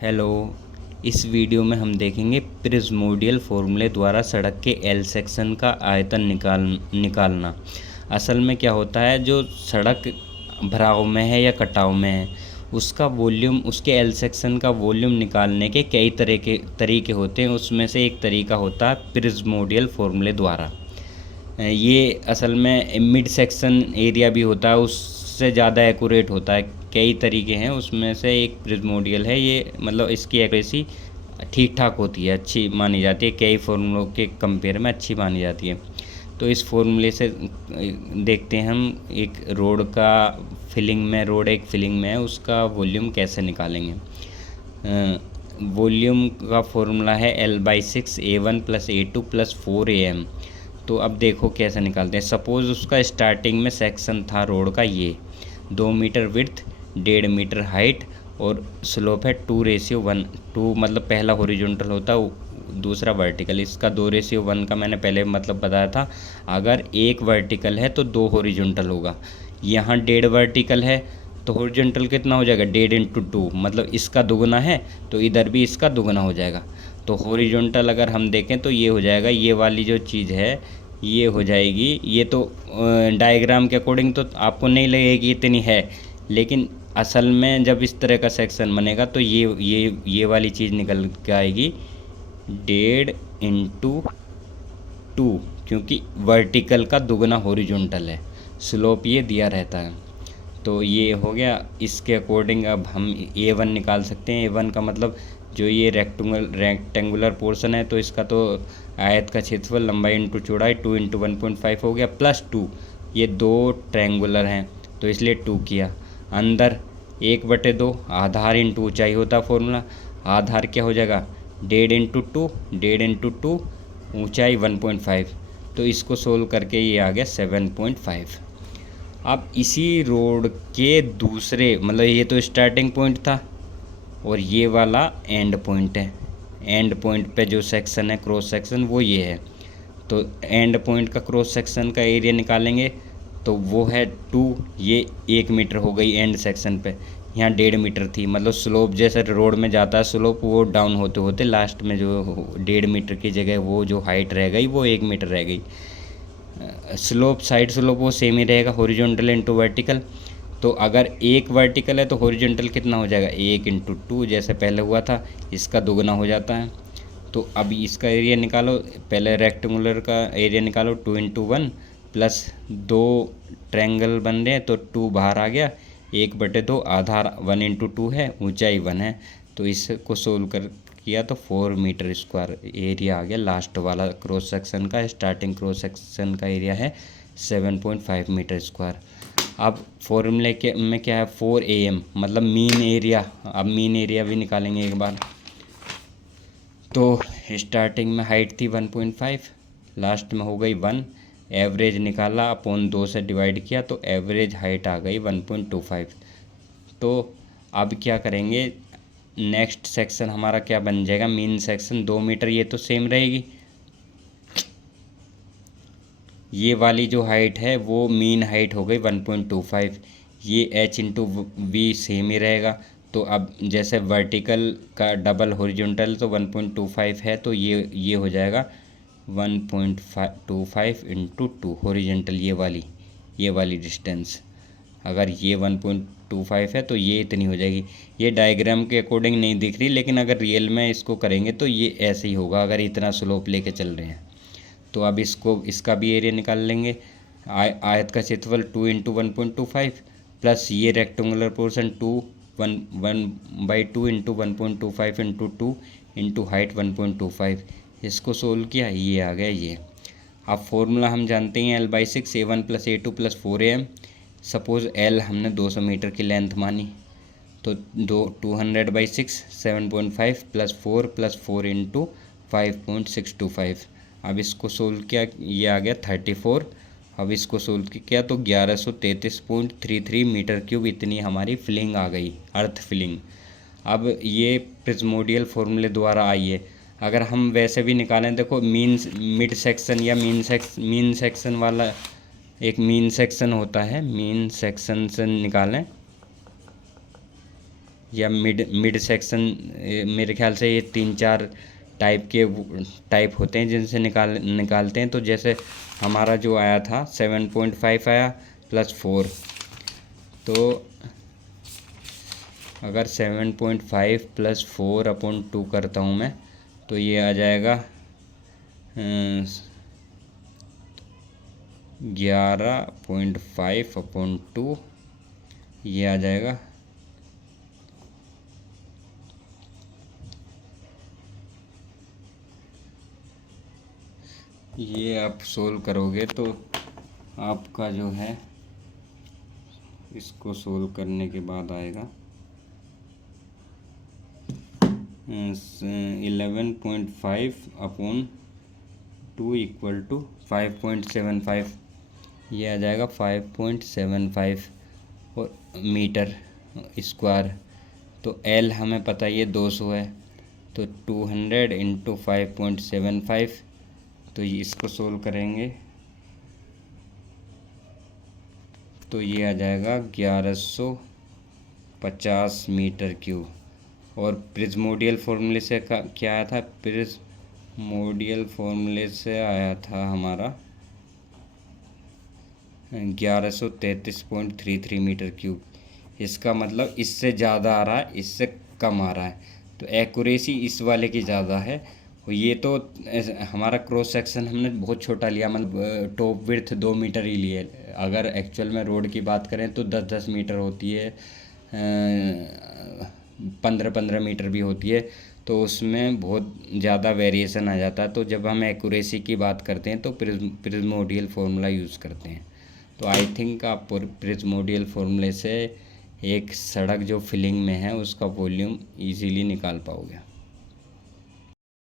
Hello. इस video में हम देखेंगे प्रिज्मोडियल फॉर्मूले द्वारा सड़क के एल सेक्शन का आयतन निकालना। असल में क्या होता है, जो सड़क भराव में है या कटाव में है उसका वॉल्यूम, उसके एल सेक्शन का वॉल्यूम निकालने के कई तरीके होते हैं। उसमें से एक तरीका होता है प्रिज्मोडियल फॉर्मूले द्वारा। ये असल में मिड सेक्शन एरिया भी होता है, उससे ज़्यादा एक्यूरेट होता है। कई तरीके हैं, उसमें से एक प्रिज्मोडियल है। ये मतलब इसकी एक्यूरेसी ठीक ठाक होती है, अच्छी मानी जाती है, कई फॉर्मूलों के कंपेयर में अच्छी मानी जाती है। तो इस फॉर्मूले से देखते हैं हम एक रोड का फिलिंग में, रोड एक फिलिंग में है, उसका वॉल्यूम कैसे निकालेंगे। वॉल्यूम का फॉर्मूला है L/6 A1 + A2 + 4AM। तो अब देखो कैसे निकालते हैं। सपोज़ उसका स्टार्टिंग में सेक्शन था रोड का, ये 2 मीटर विड्थ, 1.5 मीटर हाइट और स्लोप है 2:1। 2 मतलब पहला हॉरिजॉन्टल होता है, दूसरा वर्टिकल। इसका 2:1 का मैंने पहले मतलब बताया था। अगर एक वर्टिकल है तो 2 हॉरिजॉन्टल होगा। यहाँ 1.5 वर्टिकल है तो हॉरिजॉन्टल कितना हो जाएगा, 1.5 × 2, मतलब इसका दुगना है तो इधर भी इसका दुगना हो जाएगा। तो हॉरिजॉन्टल अगर हम देखें तो ये हो जाएगा, ये वाली जो चीज़ है ये हो जाएगी। ये तो डायग्राम के अकॉर्डिंग तो आपको नहीं लगेगी इतनी है, लेकिन असल में जब इस तरह का सेक्शन बनेगा तो ये वाली चीज़ निकल के आएगी 1.5 × 2, क्योंकि वर्टिकल का दुगना हॉरिजॉन्टल है। स्लोप ये दिया रहता है। तो ये हो गया। इसके अकॉर्डिंग अब हम A1 निकाल सकते हैं। A1 का मतलब जो ये रेक्टेंगुलर पोर्शन है, तो इसका तो आयत का क्षेत्रफल लंबाई इंटू चौड़ाई 2 × 1.5 हो गया, +2। ये 2 ट्रायंगुलर हैं तो इसलिए 2 किया। अंदर 1/2 आधार इंटू ऊंचाई होता है फॉर्मूला। आधार क्या हो जाएगा, 1.5 × 2, 1.5 × 2, ऊंचाई 1.5। तो इसको सोल्व करके ये आ गया 7.5। अब इसी रोड के दूसरे, मतलब ये तो स्टार्टिंग पॉइंट था और ये वाला एंड पॉइंट है। एंड पॉइंट पे जो सेक्शन है, क्रॉस सेक्शन, वो ये है। तो एंड पॉइंट का क्रॉस सेक्शन का एरिया निकालेंगे तो वो है 2। ये 1 मीटर हो गई एंड सेक्शन पे। यहाँ 1.5 मीटर थी, मतलब स्लोप जैसे रोड में जाता है स्लोप, वो डाउन होते होते लास्ट में जो 1.5 मीटर की जगह वो जो हाइट रह गई वो 1 मीटर रह गई। स्लोप, साइड स्लोप वो सेम ही रहेगा, हॉरिजॉन्टल इंटू वर्टिकल। तो अगर एक वर्टिकल है तो हॉरिजॉन्टल कितना हो जाएगा, 1 × 2, जैसे पहले हुआ था, इसका दुगना हो जाता है। तो अब इसका एरिया निकालो। पहले रेक्टेंगुलर का एरिया निकालो, 2 × 1 प्लस 2 ट्रायंगल बन रहे हैं तो 2 बाहर आ गया, 1/2 आधार 1 × 2 है, ऊंचाई 1 है। तो इसको सोल्व कर किया तो 4 मीटर स्क्वायर एरिया आ गया लास्ट वाला क्रॉस सेक्शन का। स्टार्टिंग क्रॉस सेक्शन का एरिया है 7.5 मीटर स्क्वायर। अब फॉर्मूले के में क्या है, 4AM मतलब मीन एरिया। अब मीन एरिया भी निकालेंगे एक बार। तो स्टार्टिंग में हाइट थी 1.5, लास्ट में हो गई 1। एवरेज निकाला, अपॉन 2 से डिवाइड किया तो एवरेज हाइट आ गई 1.25। तो अब क्या करेंगे, नेक्स्ट सेक्शन हमारा क्या बन जाएगा, मीन सेक्शन 2 मीटर, ये तो सेम रहेगी। ये वाली जो हाइट है वो मीन हाइट हो गई 1.25। ये H × V सेम ही रहेगा। तो अब जैसे वर्टिकल का डबल हॉरिजॉन्टल तो 1.25 है, तो ये हो जाएगा 1.25 × 2 हॉरिजॉन्टल, ये वाली डिस्टेंस। अगर ये 1.25 है तो ये इतनी हो जाएगी। ये डायग्राम के अकॉर्डिंग नहीं दिख रही, लेकिन अगर रियल में इसको करेंगे तो ये ऐसे ही होगा अगर इतना स्लोप लेके चल रहे हैं। तो अब इसका भी एरिया निकाल लेंगे। आयत का क्षेत्रफल 2 × 1.25 प्लस ये रेक्टेंगुलर पोर्शन 1/2 × 1.25 × 2 इंटू हाइट 1.25। इसको सोल्व किया, ये आ गया ये। अब फॉर्मूला हम जानते हैं L/6 A1 + A2 + 4AM। Suppose L हमने 200 मीटर की लेंथ मानी, तो 200/6 7.5 + 4 + 4 × 5.625। अब इसको सोल्व किया, ये आ गया 34। अब इसको सोल्व किया तो 1133.33 मीटर क्यूब इतनी हमारी फिलिंग आ गई, अर्थ फिलिंग। अब ये प्रिज्मोडियल फॉर्मूले द्वारा आई है। अगर हम वैसे भी निकालें, देखो मिड सेक्शन या मीन सेक्शन वाला एक मीन सेक्शन होता है, मीन सेक्शन से निकालें या मिड मिड सेक्शन, मेरे ख्याल से ये 3-4 टाइप होते हैं जिनसे निकालते हैं। तो जैसे हमारा जो आया था 7.5 आया +4, तो अगर 7.5 +4/2 करता हूँ मैं, तो ये आ जाएगा 11.5/2, ये आ जाएगा ये आप सोल्व करोगे तो आपका जो है, इसको सोल्व करने के बाद आएगा 11.5/2 = 5.75, ये आ जाएगा 5.75 और मीटर स्क्वायर। तो एल हमें पता है ये 200 है, तो 200 × 5.75, तो ये इसको सोल्व करेंगे तो ये आ जाएगा 1150 मीटर क्यूब। और प्रिज्मोडियल फॉर्मूले से क्या आया था, प्रिज्मोडियल फॉर्मूले से आया था हमारा 1133.33 मीटर क्यूब। इसका मतलब इससे ज़्यादा आ रहा है, इससे कम आ रहा है, तो एक्यूरेसी इस वाले की ज़्यादा है। और ये तो हमारा क्रॉस सेक्शन हमने बहुत छोटा लिया, मतलब टॉप विड्थ 2 मीटर ही लिए। अगर एक्चुअल में रोड की बात करें तो 10-10 मीटर होती है, 15-15 मीटर भी होती है, तो उसमें बहुत ज़्यादा वेरिएशन आ जाता है। तो जब हम एक्यूरेसी की बात करते हैं तो प्रिज्मोडियल फार्मूला यूज़ करते हैं। तो आई थिंक आप प्रिज्मोडियल फार्मूले से एक सड़क जो फिलिंग में है उसका वॉल्यूम इजीली निकाल पाओगे।